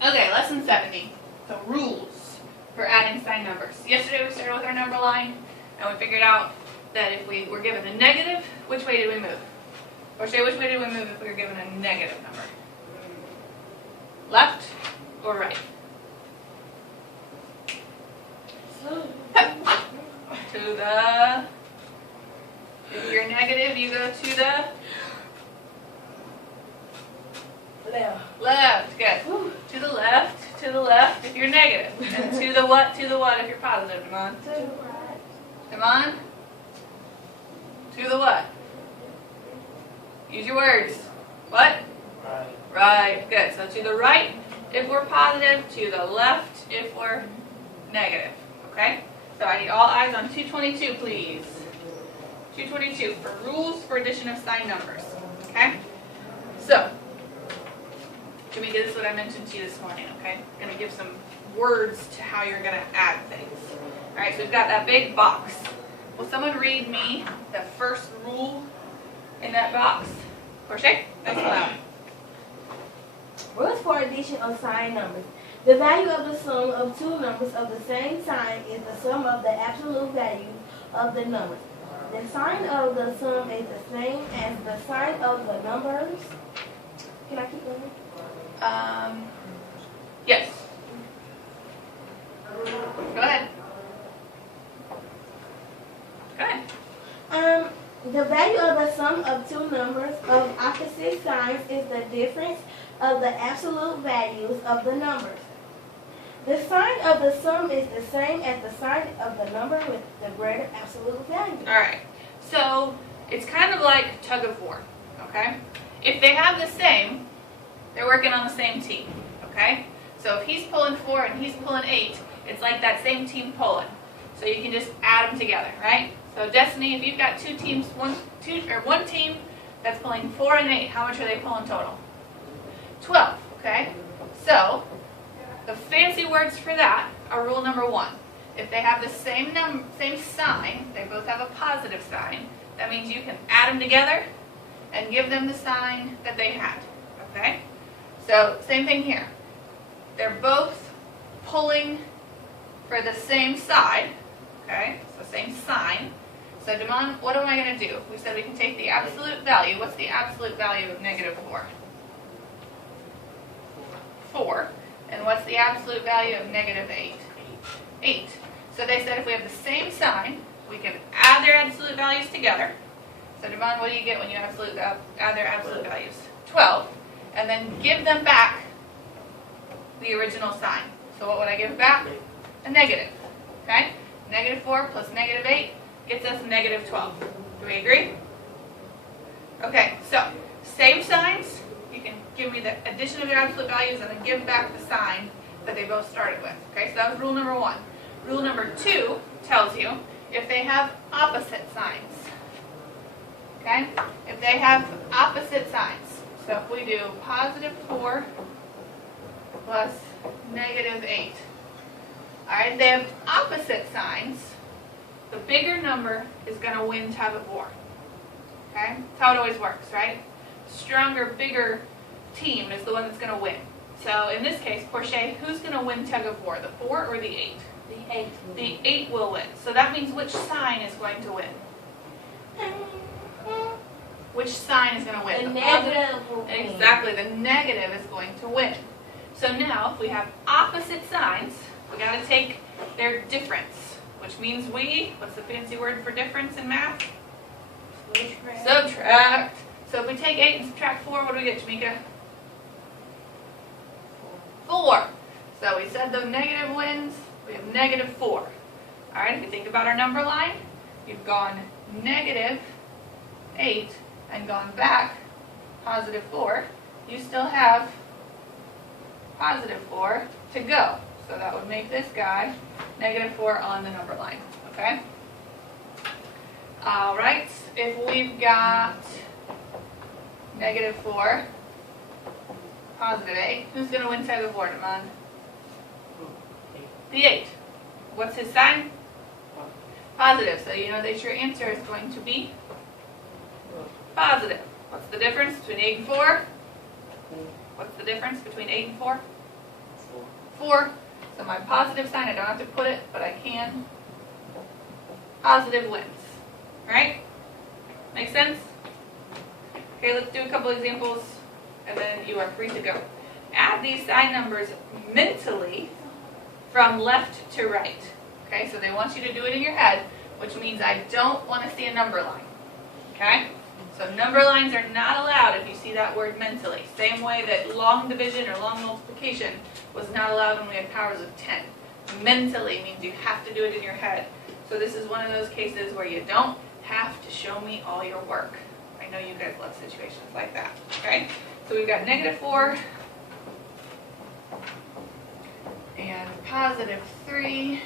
Okay, lesson 70, the rules for adding signed numbers. Yesterday we started with our number line, and we figured out that if we were given a negative, which way did we move? Or say, which way did we move if we were given a negative number? Left or right? To the, if you're negative, you go to the left, good. To the left if you're negative. And to the what if you're positive, Damon? To the right. Damon? To the what? Use your words. What? Right. Right, good. So to the right if we're positive, to the left if we're negative. Okay? So I need all eyes on 222, please. 222 for rules for addition of signed numbers. Okay? So, Jamika, this is what I mentioned to you this morning, okay? I'm going to give some words to how you're going to add things. Alright, so we've got that big box. Will someone read me the first rule in that box? Portia, nice and loud. Rules for addition of signed numbers. The value of the sum of two numbers of the same sign is the sum of the absolute value of the numbers. The sign of the sum is the same as the sign of the numbers. Can I keep going? Yes. Go ahead. Go ahead. The value of the sum of two numbers of opposite signs is the difference of the absolute values of the numbers. The sign of the sum is the same as the sign of the number with the greater absolute value. Alright, so it's kind of like tug of war, okay? If they have the same, they're working on the same team, okay? So if he's pulling 4 and he's pulling 8, it's like that same team pulling. So you can just add them together, right? So Destiny, if you've got two teams, one team that's pulling 4 and 8, how much are they pulling total? 12, okay? So the fancy words for that are rule number 1. If they have the same sign, they both have a positive sign, that means you can add them together and give them the sign that they had, okay? So same thing here. They're both pulling for the same side, okay? So same sign. So Damon, what am I going to do? We said we can take the absolute value. What's the absolute value of negative 4? 4. And what's the absolute value of negative 8? 8. So they said if we have the same sign, we can add their absolute values together. So Damon, what do you get when you add their absolute values? 12. And then give them back the original sign. So what would I give back? A negative. Okay? Negative 4 plus negative 8 gets us negative 12. Do we agree? Okay, so same signs. You can give me the addition of their absolute values and then give back the sign that they both started with. Okay, so that was rule number 1. Rule number 2 tells you if they have opposite signs. Okay? If they have opposite signs. So if we do positive 4 plus negative 8. Alright, they have opposite signs. The bigger number is going to win tug of war. Okay? That's how it always works, right? Stronger, bigger team is the one that's going to win. So in this case, Portia, who's going to win tug of war, the 4 or the 8? The 8. The 8 will win. So that means which sign is going to win? Which sign is going to win? The negative will win. Exactly, the negative is going to win. So now, if we have opposite signs, we got to take their difference, which means what's the fancy word for difference in math? Subtract. So if we take 8 and subtract 4, what do we get, Jamika? 4. So we said the negative wins, we have negative 4. Alright, if you think about our number line, you've gone negative 8 and gone back positive 4. You still have positive 4 to go. So that would make this guy negative 4 on the number line. Okay? Alright, if we've got negative 4, positive 8, who's going to win tug of war, Damon? The 8. What's his sign? Positive. So you know that your answer is going to be positive. What's the difference between 8 and 4? What's the difference between 8 and 4? 4. So my positive sign, I don't have to put it, but I can. Positive wins. Right? Make sense? Okay, let's do a couple examples, and then you are free to go. Add these sign numbers mentally from left to right. Okay, so they want you to do it in your head, which means I don't want to see a number line. Okay? So number lines are not allowed if you see that word mentally. Same way that long division or long multiplication was not allowed when we had powers of 10. Mentally means you have to do it in your head. So this is one of those cases where you don't have to show me all your work. I know you guys love situations like that. Okay? So we've got -4 and +3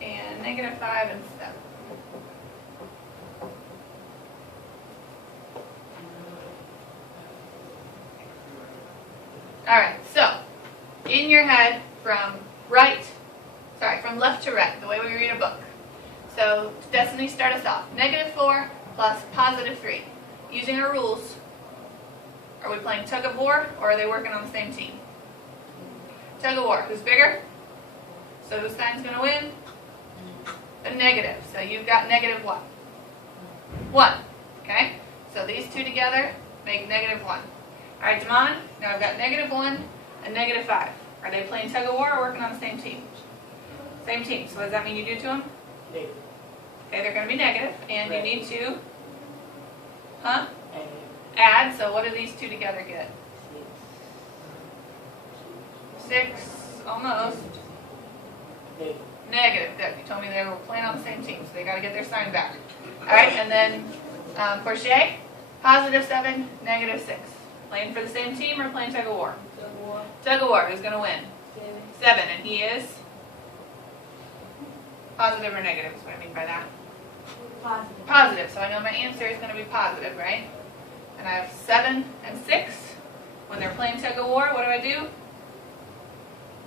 and -5 and 7. Alright, so in your head from left to right, the way we read a book. So Destiny, start us off. -4 plus +3. Using our rules, are we playing tug of war or are they working on the same team? Tug of war, who's bigger? So whose sign's going to win? The negative. So you've got -1. 1. Okay? So these two together make -1. Alright, Damon, now I've got -1 and -5. Are they playing tug of war or working on the same team? Same team. So what does that mean you do to them? Negative. Okay, they're going to be negative, and you need to, add. So what do these two together get? 6, almost. Negative. Good. You told me they were playing on the same team, so they got to get their sign back. Alright, and then crochet, +7, -6. Playing for the same team or playing tug of war? Tug of war. Who's going to win? 7, and he is? Positive or negative is what I mean by that. Positive. Positive, so I know my answer is going to be positive, right? And I have 7 and 6. When they're playing tug of war, what do?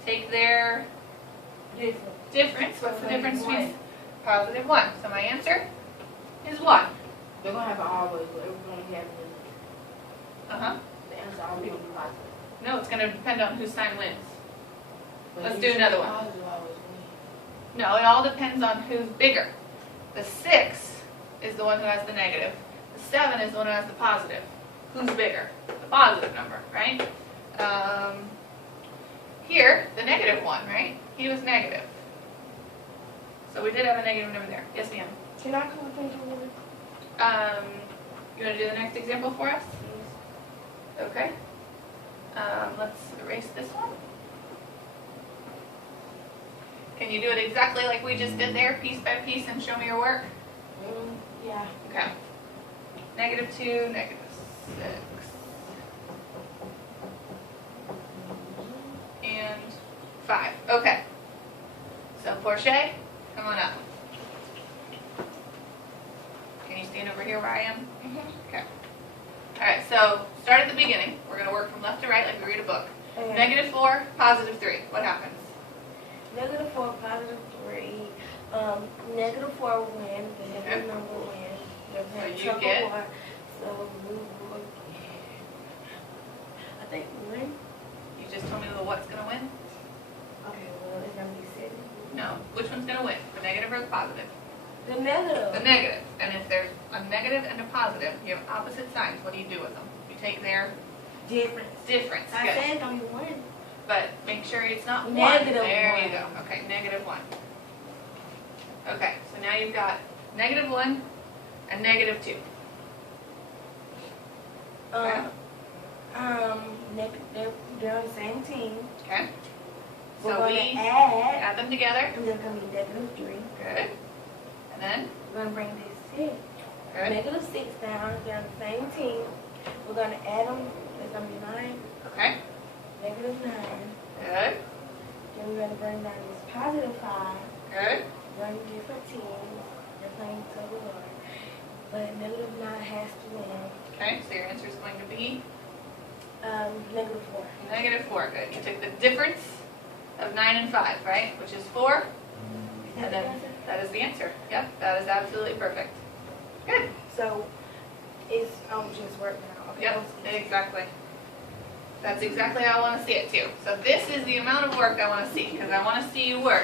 Take their difference. What's the difference between +1? So my answer is 1. They're going to have it always, but everyone have it. Uh-huh. The answer always going to be positive. No, it's going to depend on whose sign wins. But Let's you do say another one. positive always win. No, it all depends on who's bigger. The 6 is the one who has the negative. The 7 is the one who has the positive. Who's bigger? The positive number, right? Here, the -1, right? He was negative. So we did have a negative number there. Yes, ma'am. Can I come up into one? You want to do the next example for us? Okay. Let's erase this one. Can you do it exactly like we just did there, piece by piece, and show me your work? Yeah. Okay. -2, -6. And 5. Okay. So Portia, come on up. Can you stand over here where I am? Okay. Alright, so start at the beginning. We're going to work from left to right like we read a book. Okay. -4, +3. What happens? -4, +3. -4 wins. The negative number wins. So you get? So we will get, I think 1. You just told me the what's going to win? Okay, well, it's going to be 7. No. Which one's going to win? The negative or the positive? The negative. The negative. And if there's a negative and a positive, you have opposite signs. What do you do with them? You take their Difference. difference. I Good. said it's going to be 1. But make sure it's not 1. Negative There you 1. go. Okay, -1. Okay, so now you've got -1 and -2. They're on the same team. Okay? We're So going we to add, add them together. and they're going to be -3. Good. And then? We're going to bring this here. Good. -6 down. They're on the same team. We're going to add them. It's going to be 9. Okay. -9. Good. Then we're going to bring down this +5. Good. Run different teams. They're playing tug of war. But -9 has to win. Okay, so your answer is going to be -4. -4. Good. You took the difference of 9 and 5, right? Which is 4. And then that is the answer. Yep, that is absolutely perfect. Good. So it's just working out. Okay, Yep, exactly. That's exactly how I want to see it too. So this is the amount of work I want to see, because I want to see you work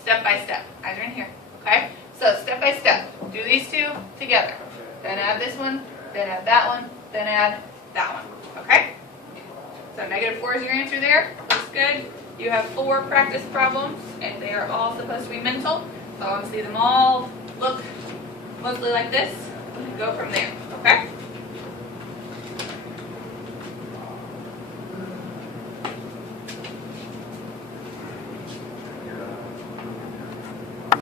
step by step. Eyes are in here, okay? So step by step, do these two together. Then add this one, then add that one, then add that one, okay? So -4 is your answer there. Looks good. You have 4 practice problems, and they are all supposed to be mental. So I want to see them all look mostly like this, and go from there.